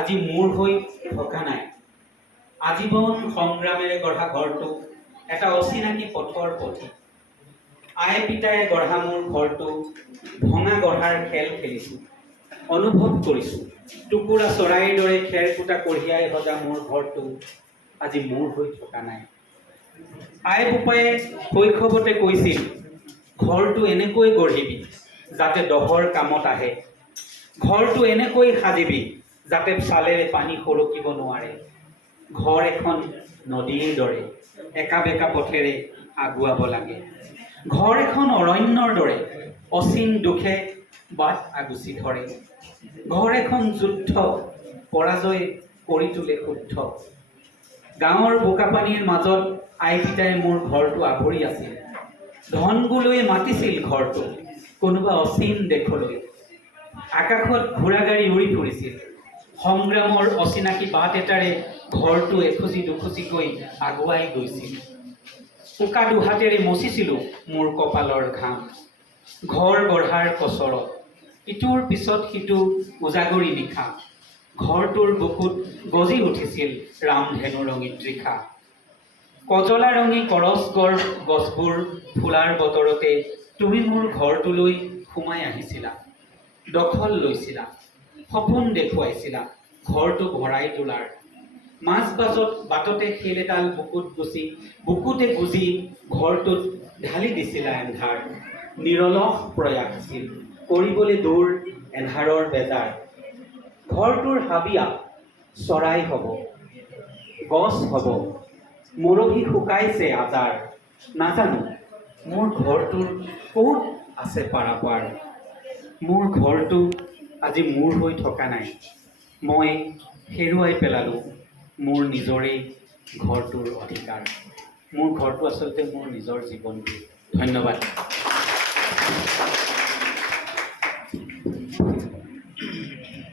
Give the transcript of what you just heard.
আজি মোৰ হৈ থকা নাই। আজীৱন সংগ্ৰামেৰে গঢ়া ঘৰটো এটা অচিনাকি পথৰ পথি। আই পিতায়ে গঢ়া মোৰ ঘৰটো ভঙা গঢ়াৰ খেল খেলিছোঁ। অনুভৱ কৰিছোঁ টুকুৰা চৰাইৰ দৰে খেৰকুটা কঢ়িয়াই সজা মোৰ ঘৰটো আজি মোৰ হৈ থকা নাই। আই বোপায়ে শৈশৱতে কৈছিল, ঘৰটো এনেকৈ গঢ়িবি যাতে দহৰ কামত আহে। ঘৰটো এনেকৈ সাজিবি যাতে চালেৰে পানী সৰকিব নোৱাৰে। ঘৰ এখন নদীৰ দৰে একা বেকা পথেৰে আগুৱাব লাগে। ঘৰ এখন অৰণ্যৰ দৰে অচিন দুখে বাট আগুচি ধৰে। ঘৰ এখন যুদ্ধ, পৰাজয় কৰি তোলে শুদ্ধ। গাঁৱৰ বোকাপানীৰ মাজত আই পিতাই মোৰ ঘৰটো আৱৰি আছিল। ধনগুলৈ মাতিছিল ঘৰটো কোনোবা অচিন দেশলৈ। আকাশত ঘোঁৰা গাড়ী উৰি ফুৰিছিল। সংগ্ৰামৰ অচিনাকি বাট এটাৰে ঘৰটো এখুজি দুখুজিকৈ আগুৱাই গৈছিল। উকা দুহাতেৰে মচিছিলোঁ মোৰ কপালৰ ঘাম। ঘৰ গঢ়াৰ কচৰত ইটোৰ পিছত সিটো উজাগৰি নিশা। ঘৰটোৰ বুকুত গজি উঠিছিল ৰামধেনু ৰঙী তৃষা। কজলা ৰঙী কৰচগড় গছবোৰ ফুলাৰ বতৰতে তুমি মোৰ ঘৰটোলৈ সোমাই আহিছিলা। দখল লৈছিলা, সপোন দেখুৱাইছিলা ঘৰটো ভৰাই তোলাৰ। মাজ বাটতে শিল এডাল বুকুতে গুজি ঘৰটোত ঢালি দিছিলা এন্ধাৰ। নিৰলস প্ৰয়াস আছিল কৰিবলৈ দূৰ এন্ধাৰৰ বেজাৰ। ঘৰটোৰ হাবিয়া চৰাই হ'ব, গছ হ'ব, মুৰভি শুকাইছে আজাৰ। নাজানো মোৰ ঘৰটোৰ ক'ত আছে পাৰাপাৰ। মোৰ ঘৰটো আজি মোৰ হৈ থকা নাই। মই হেৰুৱাই পেলালোঁ মোৰ নিজৰেই ঘৰটোৰ অধিকাৰ। মোৰ ঘৰটো আচলতে মোৰ নিজৰ জীৱনটো। ধন্যবাদ।